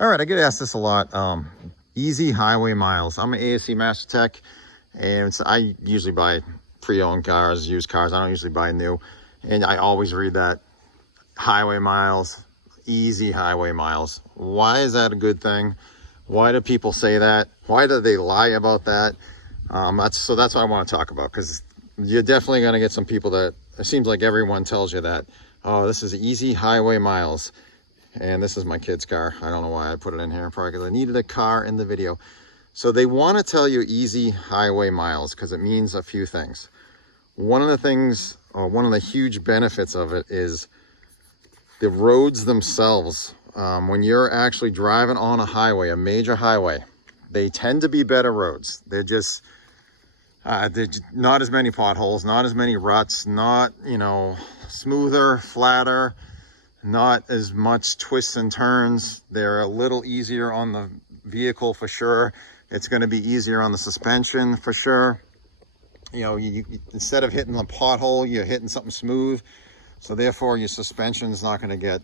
All right, I get asked this a lot. Easy highway miles. I'm an ASE Master Tech, and I usually buy pre-owned cars, used cars. I don't usually buy new. And I always read that highway miles, easy highway miles. Why is that a good thing? Why do people say that? Why do they lie about that? That's what I want to talk about, because you're definitely going to get some people that, it seems like everyone tells you that, oh, this is easy highway miles. And this is my kid's car. I don't know why I put it in here, probably because I needed a car in the video. So they want to tell you easy highway miles because it means a few things. One of the things, or one of the huge benefits of it, is the roads themselves. When you're actually driving on a highway, a major highway, they tend to be better roads. They're just not as many potholes, not as many ruts, not, smoother, flatter, not as much twists and turns. They're a little easier on the vehicle for sure. It's going to be easier on the suspension for sure. You instead of hitting the pothole, you're hitting something smooth. So therefore your suspension is not going to get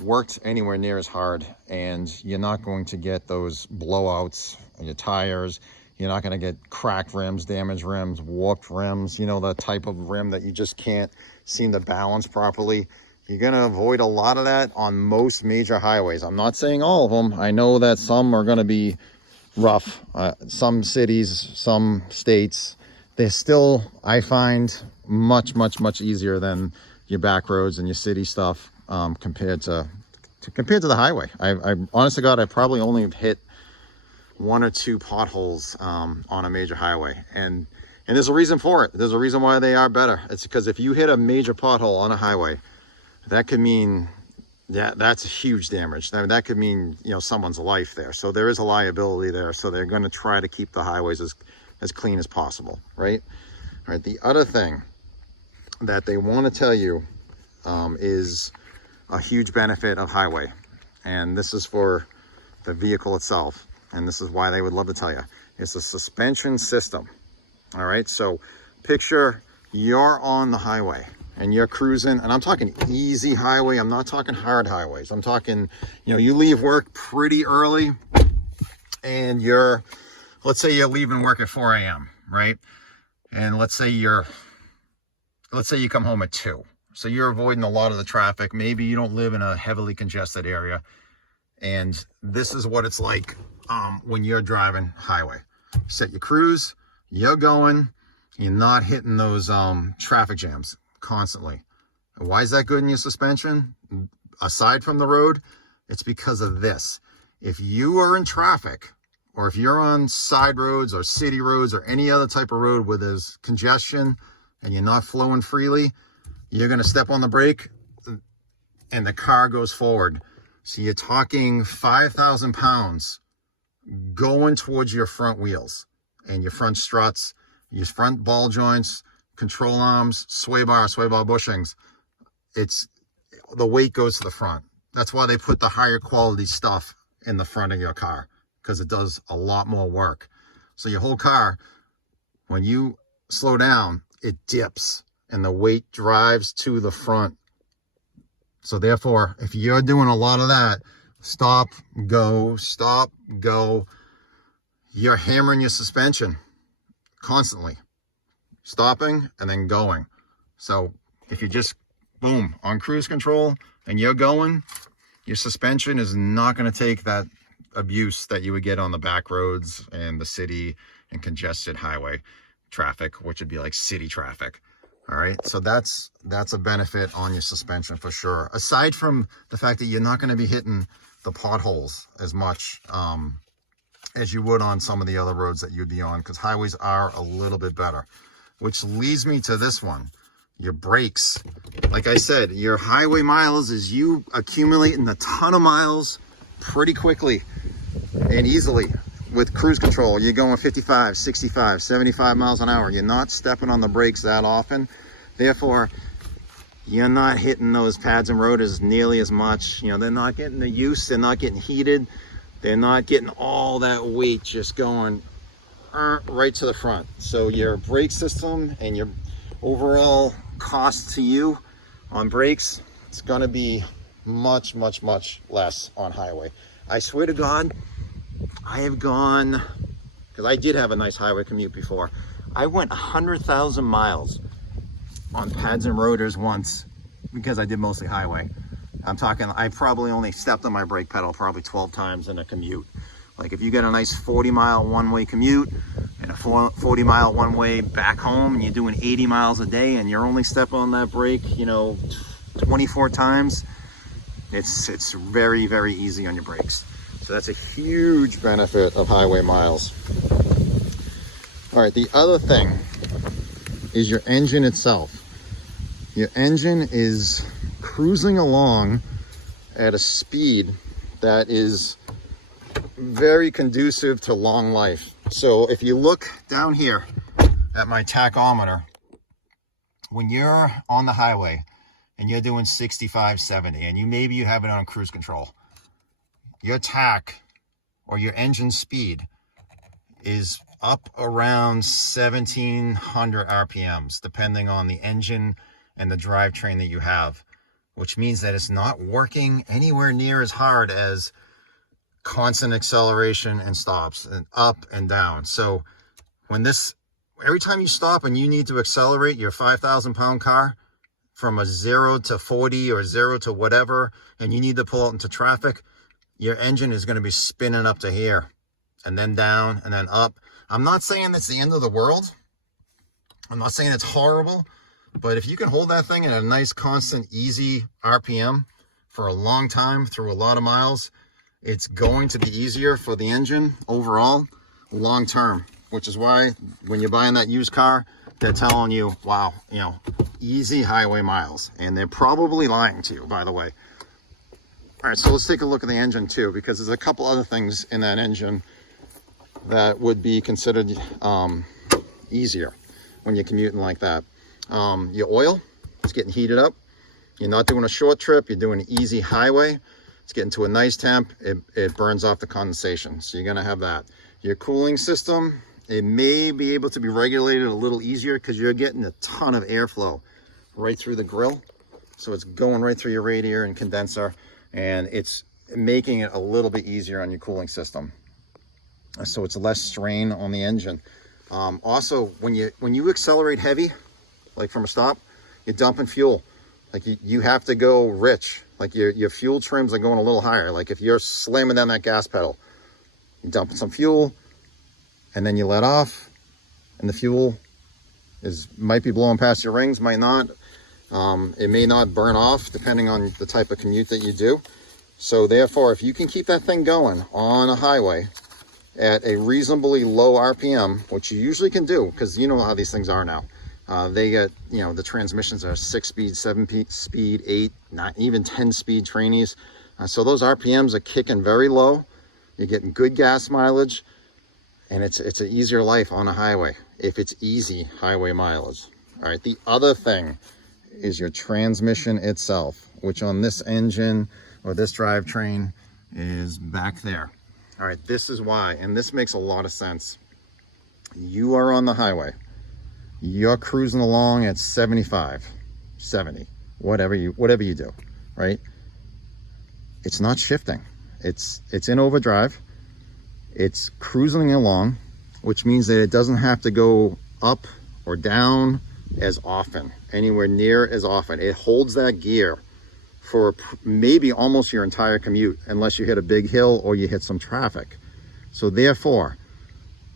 worked anywhere near as hard, and you're not going to get those blowouts on your tires. You're not going to get cracked rims, damaged rims, warped rims, the type of rim that you just can't seem to balance properly. You're going to avoid a lot of that on most major highways. I'm not saying all of them. I know that some are going to be rough. Some cities, some states, they're still, I find, much, much, much easier than your back roads and your city stuff compared to the highway. I honest to God, I probably only have hit one or two potholes on a major highway. And there's a reason for it. There's a reason why they are better. It's because if you hit a major pothole on a highway, that could mean, that's a huge damage. That could mean, someone's life there. So there is a liability there. So they're going to try to keep the highways as clean as possible, right? All right. The other thing that they want to tell you is a huge benefit of highway. And this is for the vehicle itself. And this is why they would love to tell you. It's a suspension system. All right. So picture you're on the highway and you're cruising, and I'm talking easy highway. I'm not talking hard highways. I'm talking, you leave work pretty early, and let's say you're leaving work at 4 a.m., right? And let's say you come home at 2. So you're avoiding a lot of the traffic. Maybe you don't live in a heavily congested area. And this is what it's like when you're driving highway. Set your cruise, you're going, you're not hitting those traffic jams constantly. And why is that good in your suspension? Aside from the road, it's because of this. If you are in traffic, or if you're on side roads or city roads or any other type of road where there's congestion and you're not flowing freely, you're going to step on the brake and the car goes forward. So you're talking 5,000 pounds going towards your front wheels and your front struts, your front ball joints, control arms, sway bar bushings. The weight goes to the front. That's why they put the higher quality stuff in the front of your car, because it does a lot more work. So your whole car, when you slow down, it dips and the weight drives to the front. So therefore, if you're doing a lot of that, stop, go, you're hammering your suspension constantly. Stopping and then going. So if you just, boom, on cruise control and you're going, your suspension is not going to take that abuse that you would get on the back roads and the city and congested highway traffic, which would be like city traffic. All right. So that's a benefit on your suspension for sure. Aside from the fact that you're not going to be hitting the potholes as much as you would on some of the other roads that you'd be on, because highways are a little bit better. Which leads me to this one, your brakes. Like I said, your highway miles is you accumulating a ton of miles pretty quickly and easily with cruise control. You're going 55, 65, 75 miles an hour. You're not stepping on the brakes that often. Therefore, you're not hitting those pads and rotors nearly as much. They're not getting the use. They're not getting heated. They're not getting all that weight just going right to the front. So your brake system and your overall cost to you on brakes, it's going to be much, much, much less on highway. I swear to God, I have gone, because I did have a nice highway commute before. I went 100,000 miles on pads and rotors once because I did mostly highway. I'm talking, I probably only stepped on my brake pedal probably 12 times in a commute. Like if you get a nice 40-mile one-way commute and a 40-mile one-way back home, and you're doing 80 miles a day and you're only stepping on that brake, you know, 24 times, it's very, very easy on your brakes. So that's a huge benefit of highway miles. All right, the other thing is your engine itself. Your engine is cruising along at a speed that is very conducive to long life. So if you look down here at my tachometer, when you're on the highway and you're doing 65, 70, and maybe you have it on cruise control, your tach or your engine speed is up around 1700 RPMs, depending on the engine and the drivetrain that you have, which means that it's not working anywhere near as hard as constant acceleration and stops and up and down. So when every time you stop and you need to accelerate your 5,000-pound car from a 0 to 40 or 0 to whatever, and you need to pull out into traffic, your engine is going to be spinning up to here and then down and then up. I'm not saying it's the end of the world. I'm not saying it's horrible, but if you can hold that thing at a nice, constant, easy RPM for a long time through a lot of miles, it's going to be easier for the engine overall long term, which is why when you're buying that used car, they're telling you, wow, you know, easy highway miles. And they're probably lying to you, by the way. All right, so let's take a look at the engine too, because there's a couple other things in that engine that would be considered easier when you're commuting like that. Your oil is getting heated up. You're not doing a short trip, you're doing an easy highway. It's getting to a nice temp, it burns off the condensation. So you're gonna have that. Your cooling system, it may be able to be regulated a little easier because you're getting a ton of airflow right through the grill. So it's going right through your radiator and condenser, and it's making it a little bit easier on your cooling system. So it's less strain on the engine. Also, when you accelerate heavy, like from a stop, you're dumping fuel. Like you have to go rich. Like your fuel trims are going a little higher. Like if you're slamming down that gas pedal, you dump some fuel and then you let off, and the fuel might be blowing past your rings, might not. It may not burn off depending on the type of commute that you do. So therefore, if you can keep that thing going on a highway at a reasonably low RPM, which you usually can do, because you know how these things are now. They get, you know, the transmissions are 6-speed, 7-speed, 8, not even 10-speed trainees. So those RPMs are kicking very low. You're getting good gas mileage, and it's an easier life on a highway if it's easy highway mileage. All right, the other thing is your transmission itself, which on this engine or this drivetrain is back there. All right, this is why, and this makes a lot of sense. You are on the highway. You're cruising along at 75, 70, whatever you do, right? It's not shifting. It's in overdrive. It's cruising along, which means that it doesn't have to go up or down as often, anywhere near as often. It holds that gear for maybe almost your entire commute, unless you hit a big hill or you hit some traffic. So therefore,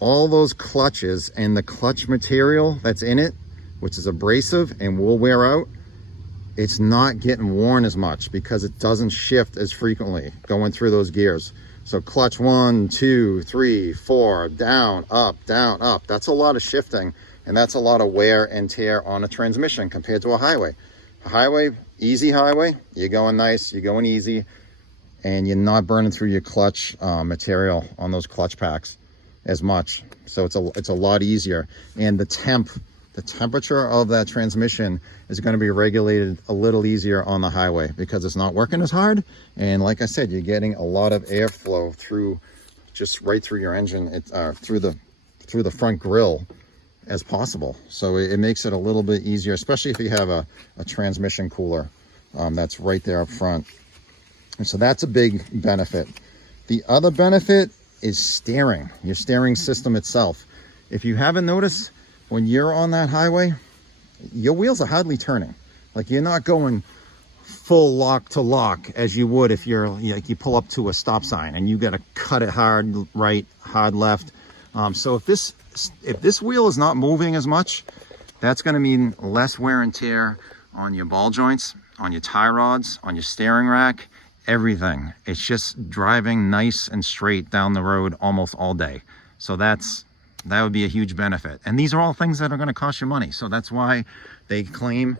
all those clutches and the clutch material that's in it, which is abrasive and will wear out, it's not getting worn as much because it doesn't shift as frequently going through those gears. So clutch 1, 2, 3, 4, down, up, that's a lot of shifting, and that's a lot of wear and tear on a transmission compared to a highway. A highway, easy highway, you're going nice, you're going easy, and you're not burning through your clutch material on those clutch packs as much. So it's a lot easier. And the temperature of that transmission is going to be regulated a little easier on the highway because it's not working as hard. And like I said, you're getting a lot of airflow through, just right through your engine, through the front grille as possible. So it makes it a little bit easier, especially if you have a transmission cooler that's right there up front. And so that's a big benefit. The other benefit is steering, your steering system itself. If you haven't noticed, when you're on that highway, your wheels are hardly turning. Like, you're not going full lock to lock as you would if you're like you pull up to a stop sign and you got to cut it hard right, hard left. So if this wheel is not moving as much, that's going to mean less wear and tear on your ball joints, on your tie rods, on your steering rack, everything. It's just driving nice and straight down the road almost all day. So that would be a huge benefit. And these are all things that are going to cost you money. So that's why they claim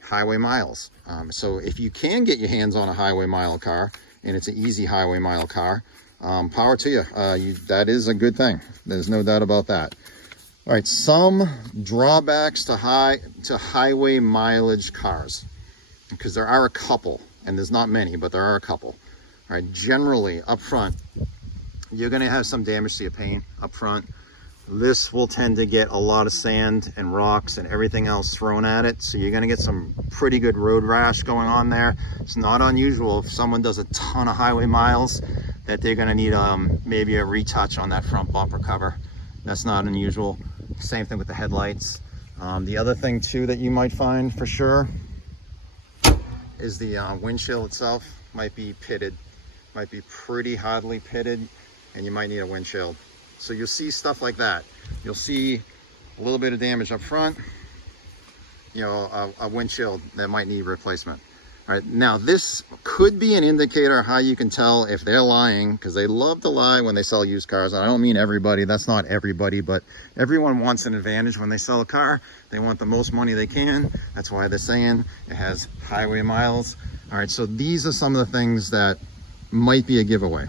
highway miles. So if you can get your hands on a highway mile car, and it's an easy highway mile car, power to you. That is a good thing. There's no doubt about that. All right, some drawbacks to highway mileage cars, because there are a couple, and there's not many, but there are a couple. All right, generally up front, you're going to have some damage to your paint up front. This will tend to get a lot of sand and rocks and everything else thrown at it, so you're going to get some pretty good road rash going on there. It's not unusual if someone does a ton of highway miles that they're going to need maybe a retouch on that front bumper cover. That's not unusual. Same thing with the headlights. The other thing too that you might find for sure is the windshield itself might be pitted, might be pretty hardly pitted, and you might need a windshield. So you'll see stuff like that. You'll see a little bit of damage up front, you know, a windshield that might need replacement. All right, now this could be an indicator how you can tell if they're lying, because they love to lie when they sell used cars. And I don't mean everybody, that's not everybody, but everyone wants an advantage when they sell a car. They want the most money they can. That's why they're saying it has highway miles. All right, so these are some of the things that might be a giveaway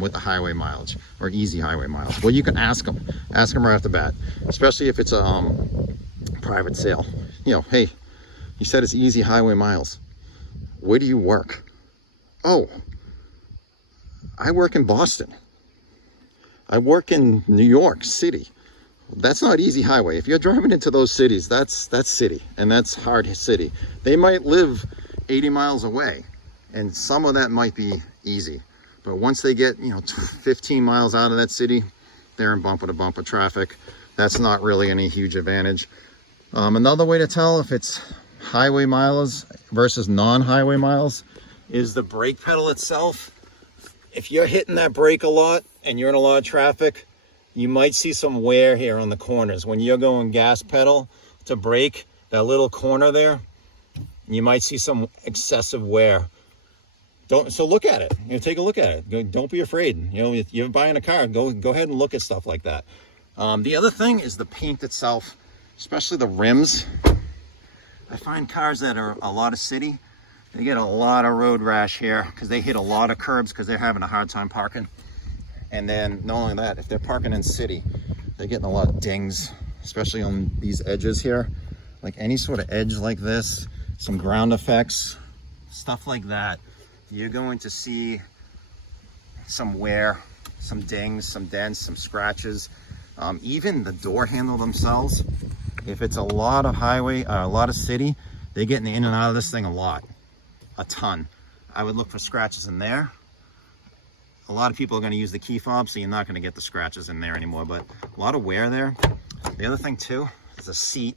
with the highway mileage or easy highway miles. Well, you can ask them right off the bat, especially if it's a private sale. You know, hey, you said it's easy highway miles. Where do you work? Oh, I work in Boston. I work in New York City. That's not easy highway. If you're driving into those cities, that's city, and that's hard city. They might live 80 miles away, and some of that might be easy. But once they get, you know, 15 miles out of that city, they're in bumper to bumper traffic. That's not really any huge advantage. Another way to tell if it's highway miles versus non-highway miles is the brake pedal itself. If you're hitting that brake a lot and you're in a lot of traffic, you might see some wear here on the corners. When you're going gas pedal to brake, that little corner there, you might see some excessive wear. So look at it. You know, take a look at it. Don't be afraid. You know, if you're buying a car, go ahead and look at stuff like that. The other thing is the paint itself, especially the rims. I find cars that are a lot of city, they get a lot of road rash here because they hit a lot of curbs because they're having a hard time parking. And then not only that, if they're parking in city, they're getting a lot of dings, especially on these edges here. Like any sort of edge like this, some ground effects, stuff like that, you're going to see some wear, some dings, some dents, some scratches. Even the door handle themselves, if it's a lot of highway, a lot of city, they're getting in and out of this thing a ton. I would look for scratches in there. A lot of people are going to use the key fob, so you're not going to get the scratches in there anymore, but a lot of wear there. The other thing too is the seat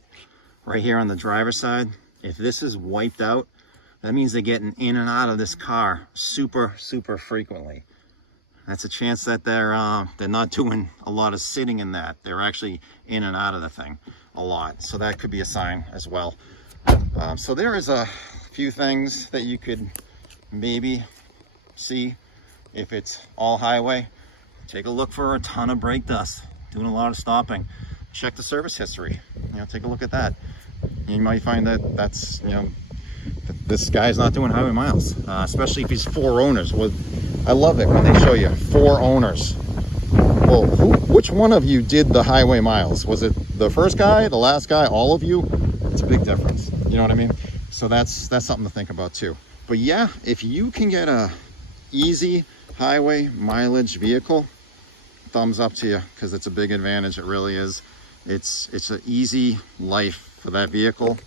right here on the driver's side. If this is wiped out, that means they're getting in and out of this car super frequently. That's a chance that they're not doing a lot of sitting in that. They're actually in and out of the thing a lot. So that could be a sign as well. So there is a few things that you could maybe see if it's all highway. Take a look for a ton of brake dust, doing a lot of stopping. Check the service history. You know, take a look at that. You might find that that's, you know, this guy's not doing highway miles, especially if he's 4 owners. I love it when they show you 4 owners. Well, which one of you did the highway miles? Was it the first guy, the last guy, all of you? It's a big difference. You know what I mean? So that's something to think about too. But yeah, if you can get a easy highway mileage vehicle, thumbs up to you, because it's a big advantage. It really is. It's an easy life for that vehicle.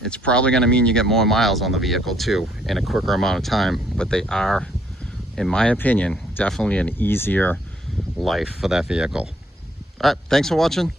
It's probably going to mean you get more miles on the vehicle too in a quicker amount of time, but they are in my opinion, definitely an easier life for that vehicle. All right, thanks for watching.